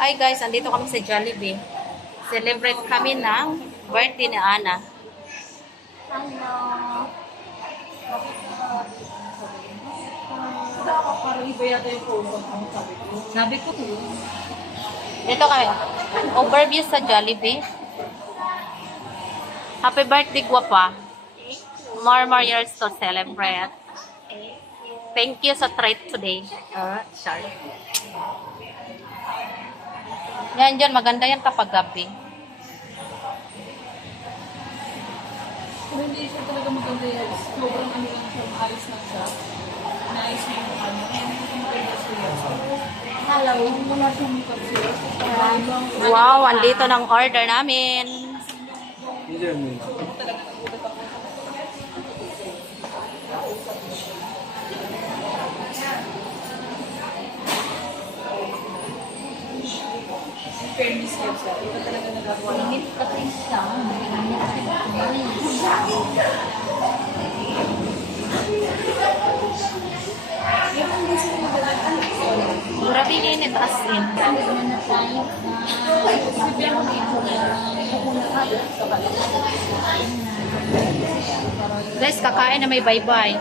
Hi guys, andito kami sa Jollibee. Celebrate kami ng birthday ni Ana. Hello. Sabi ko, Dito kami. Overview sa Jollibee. Happy birthday, Guapa. More years to celebrate. Thank you sa treat today. Sorry. Yan dyan, maganda yan kapag gabi. kung hindi siya talaga maganda yan, sobrang ano lang siya, maayos lang siya. Naayos niya yung ano, hindi ko maganda siya. Hello. Wala siyang makeup siya. Wow, andito ng order namin. Fairness lang siya. Ito talaga nagagawa lang. Init kasi siya. Grabe init as in. Guys, kakain na may bye-bye.